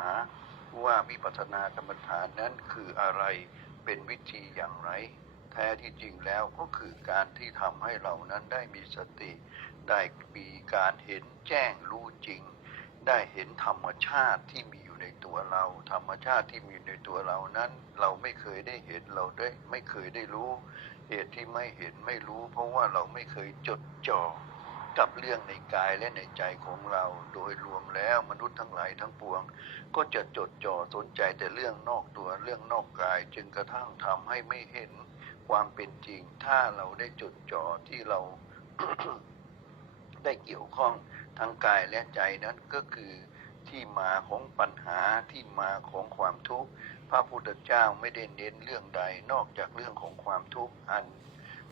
าว่าวิปัสสนากรรมฐานนั้นคืออะไรเป็นวิธีอย่างไร แท้ที่จริงแล้วก็คือการที่ทำให้เรานั้นได้มีสติ ได้มีการเห็นแจ้งรู้จริง ได้เห็นธรรมชาติที่มีอยู่ในตัวเรา ธรรมชาติที่มีอยู่ในตัวเรานั้น เราไม่เคยได้เห็นเราได้ไม่เคยได้รู้ เหตุที่ไม่เห็นไม่รู้ เพราะว่าเราไม่เคยจดจ่อ กับเรื่องในกายและในใจของเรา โดยรวมแล้วมนุษย์ทั้งหลายทั้งปวง ก็จะจดจ่อสนใจแต่เรื่องนอกตัวเรื่องนอกกาย จึงกระทั่งทำให้ไม่เห็นความเป็นจริง ถ้าเราได้จดจ่อที่เราได้เกี่ยวข้องทางกายและใจนั้นก็คือที่มาของปัญหาที่มาของความทุกข์พระพุทธเจ้าไม่ได้เน้นเรื่องใดนอกจากเรื่องของความทุกข์อัน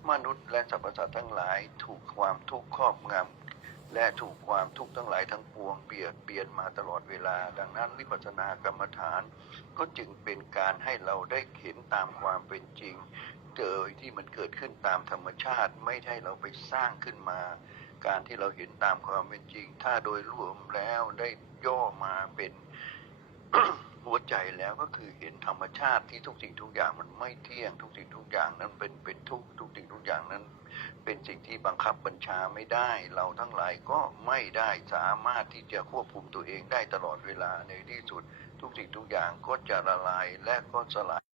มนุษย์และสรรพสัตว์ทั้งหลายถูกความทุกข์ครอบงำและถูกความทุกข์ทั้งหลายทั้งปวงเบียดเบียนมาตลอดเวลา ดังนั้นวิปัสสนากรรมฐาน ก็จึงเป็นการให้เราได้เห็นตามความเป็นจริงเกิดที่มันเกิดขึ้นตามธรรมชาติไม่ใช่เราไปสร้างขึ้นมา การที่เราเห็นตามความเป็นจริง ถ้าโดยรวมแล้วได้ย่อมาเป็น หัวใจแล้วก็คือเห็นธรรมชาติที่ทุกสิ่งทุกอย่างมันไม่เที่ยงทุกสิ่งทุกอย่างนั้นเป็นเป็นทุกทุกสิ่งทุกอย่างนั้น เป็นสิ่งที่บังคับบัญชาไม่ได้ เราทั้งหลายก็ไม่ได้สามารถที่จะควบคุมตัวเองได้ตลอดเวลาในที่สุด ทุกสิ่งทุกอย่างก็จะละลายและก็สลาย